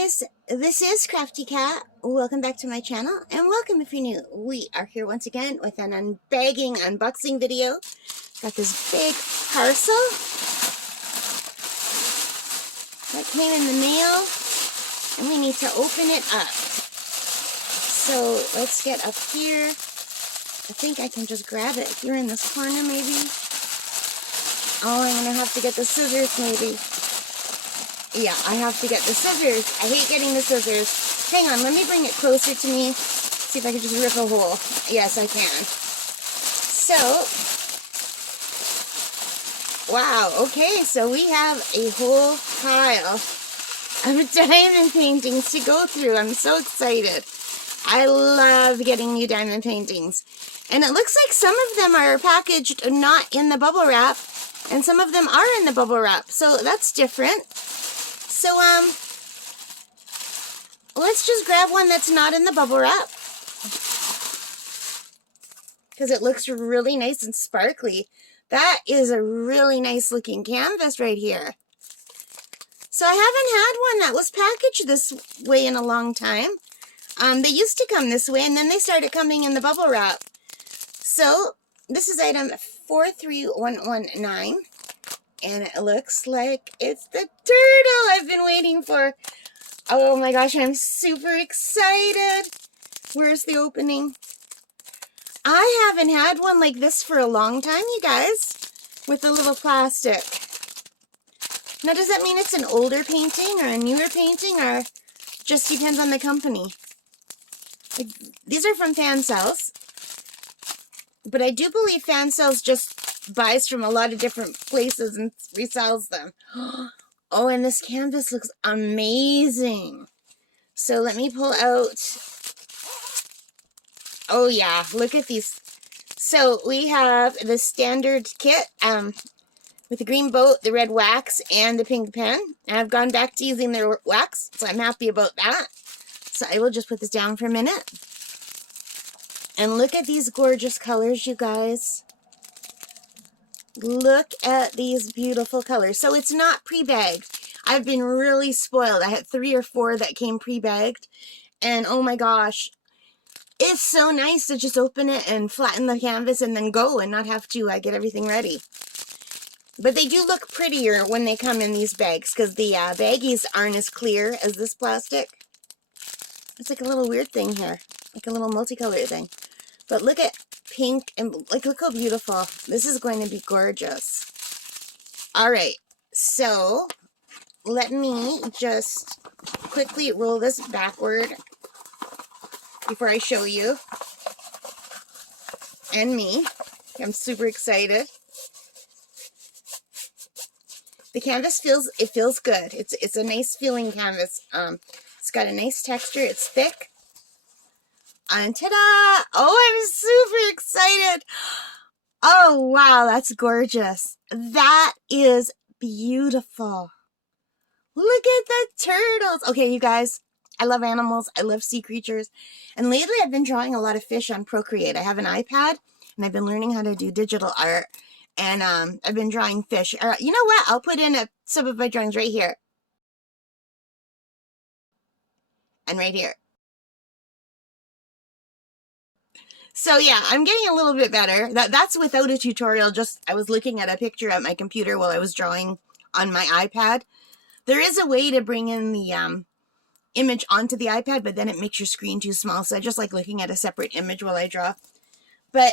guys, this is Crafty Cat. Welcome back to my channel, and welcome if you're new. We are here once again with an unboxing video. Got this big parcel that came in the mail, and we need to open it up. So let's get up here. I think I can just grab it here in this corner maybe. Oh, I'm gonna have to get the scissors maybe. Yeah, I have to get the scissors. I hate getting the scissors. Hang on, let me bring it closer to me. See if I can just rip a hole. Yes, I can. So, wow, okay, so we have a whole pile of diamond paintings to go through. I'm so excited. I love getting new diamond paintings. And it looks like some of them are packaged not in the bubble wrap, and some of them are in the bubble wrap. So that's different. So, let's just grab one that's not in the bubble wrap, because it looks really nice and sparkly. That is a really nice looking canvas right here. So I haven't had one that was packaged this way in a long time. They used to come this way, and then they started coming in the bubble wrap. So, this is item 43119. And it looks like it's the turtle I've been waiting for. Oh my gosh, I'm super excited. Where's the opening? I haven't had one like this for a long time, you guys, with a little plastic. Now, does that mean it's an older painting or a newer painting, or just depends on the company? Like, these are from Fansells, but I do believe Fansells just buys from a lot of different places and resells them. Oh, and this canvas looks amazing. So let me pull out. Oh yeah, look at these. So we have the standard kit with the green boat, the red wax, and the pink pen. And I've gone back to using their wax, so I'm happy about that. So I will just put this down for a minute. And look at these gorgeous colors, you guys. Look at these beautiful colors. So it's not pre-bagged. I've been really spoiled. I had 3 or 4 that came pre-bagged. And oh my gosh, it's so nice to just open it and flatten the canvas and then go and not have to get everything ready. But they do look prettier when they come in these bags, because the baggies aren't as clear as this plastic. It's like a little weird thing here, like a little multicolored thing. But look at pink and like, look how beautiful. This is going to be gorgeous. All right, so let me just quickly roll this backward before I show you and me. I'm super excited. The canvas feels good. It's a nice feeling canvas. It's got a nice texture. It's thick. And ta-da! Oh, I'm super excited. Oh, wow, that's gorgeous. That is beautiful. Look at the turtles. Okay, you guys, I love animals. I love sea creatures. And lately I've been drawing a lot of fish on Procreate. I have an iPad, and I've been learning how to do digital art. And I've been drawing fish. You know what? I'll put in some of my drawings right here. And right here. So yeah, I'm getting a little bit better. That's without a tutorial. Just I was looking at a picture at my computer while I was drawing on my iPad. There is a way to bring in the image onto the iPad, but then it makes your screen too small. So I just like looking at a separate image while I draw. But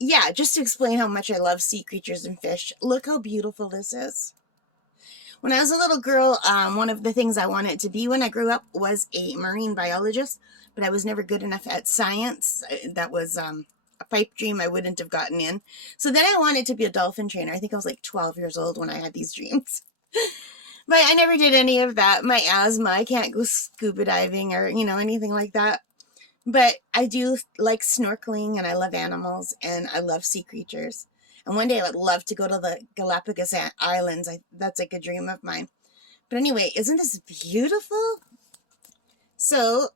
yeah, just to explain how much I love sea creatures and fish. Look how beautiful this is. When I was a little girl, one of the things I wanted to be when I grew up was a marine biologist, but I was never good enough at science. That was a pipe dream I wouldn't have gotten in. So then I wanted to be a dolphin trainer. I think I was like 12 years old when I had these dreams. But I never did any of that. My asthma, I can't go scuba diving or, you know, anything like that. But I do like snorkeling, and I love animals, and I love sea creatures. And one day I would love to go to the Galapagos Islands. That's like a dream of mine. But anyway, isn't this beautiful? So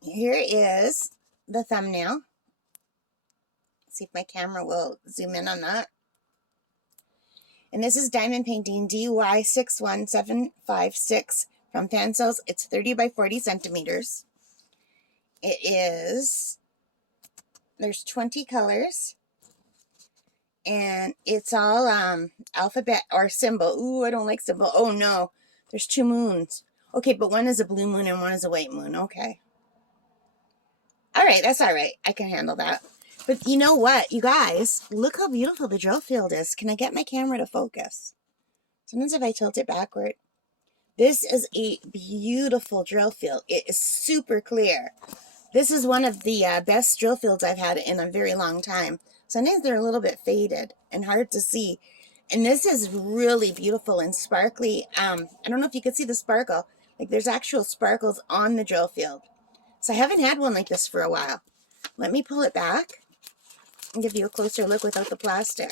here is the thumbnail. Let's see if my camera will zoom in on that. And this is Diamond Painting DY61756 from Fansells. It's 30 by 40 centimeters. It is, there's 20 colors. And it's all alphabet or symbol. Ooh, I don't like symbol. Oh no, there's 2 moons. Okay, but one is a blue moon and one is a white moon. Okay. All right, that's all right. I can handle that. But you know what, you guys? Look how beautiful the drill field is. Can I get my camera to focus? Sometimes if I tilt it backward. This is a beautiful drill field. It is super clear. This is one of the best drill fields I've had in a very long time. Sometimes they're a little bit faded and hard to see. And this is really beautiful and sparkly. I don't know if you can see the sparkle. Like there's actual sparkles on the drill field. So I haven't had one like this for a while. Let me pull it back and give you a closer look without the plastic.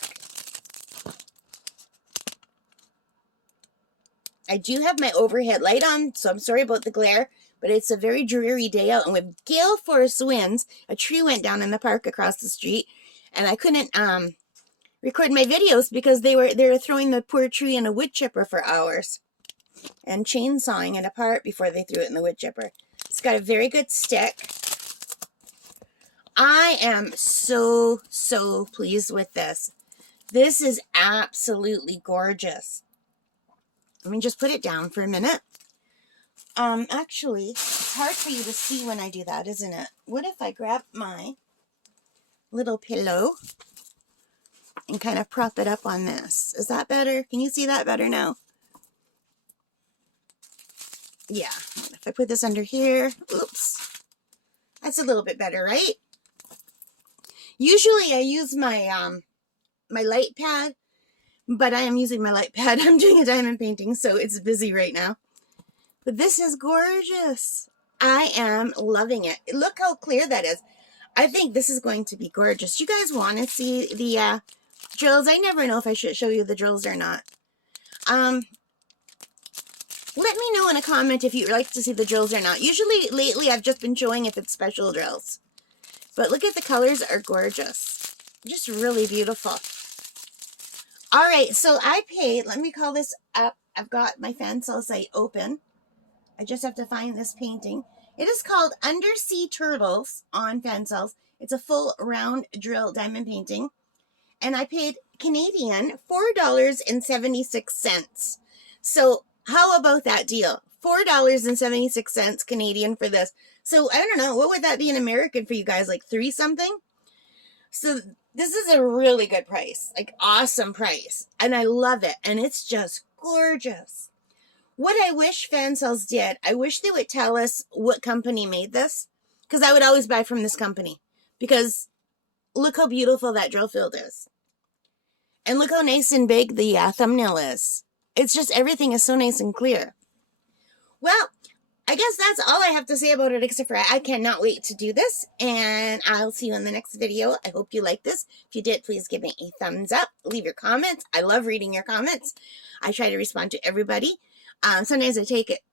I do have my overhead light on, so I'm sorry about the glare, but it's a very dreary day out, and with gale force winds, a tree went down in the park across the street, and I couldn't record my videos because they were throwing the poor tree in a wood chipper for hours and chainsawing it apart before they threw it in the wood chipper. It's got a very good stick. I am so pleased with this. This is absolutely gorgeous. Let me just put it down for a minute. Actually, it's hard for you to see when I do that, isn't it? What if I grab my little pillow and kind of prop it up on this? Is that better? Can you see that better now? Yeah. If I put this under here, oops. That's a little bit better, right? Usually I use my my light pad, but I am using my light pad. I'm doing a diamond painting, so it's busy right now. But this is gorgeous. I am loving it. Look how clear that is. I think this is going to be gorgeous. You guys want to see the drills? I never know if I should show you the drills or not. Let me know in a comment if you'd like to see the drills or not. Usually, lately, I've just been showing if it's special drills. But look at the colors are gorgeous. Just really beautiful. All right, so I paid, let me call this up. I've got my Fansells site open. I just have to find this painting. It is called Undersea Turtles on Fansells. It's a full round drill diamond painting. And I paid Canadian $4.76. So how about that deal? $4.76 Canadian for this. So I don't know, what would that be in American for you guys? Like 3 something? So this is a really good price, like awesome price. And I love it. And it's just gorgeous. What I wish Fansells did, I wish they would tell us what company made this, because I would always buy from this company, because look how beautiful that drill field is. And look how nice and big the thumbnail is. It's just everything is so nice and clear. Well, I guess that's all I have to say about it, except for I cannot wait to do this, and I'll see you in the next video. I hope you like this. If you did, please give me a thumbs up. Leave your comments. I love reading your comments. I try to respond to everybody. Sometimes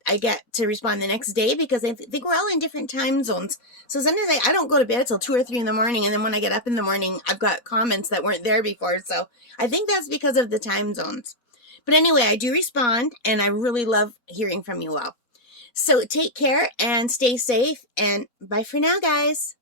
I get to respond the next day because I think we're all in different time zones. So sometimes I don't go to bed till 2 or 3 in the morning, and then when I get up in the morning, I've got comments that weren't there before. So I think that's because of the time zones. But anyway, I do respond, and I really love hearing from you all. So take care and stay safe, and bye for now, guys.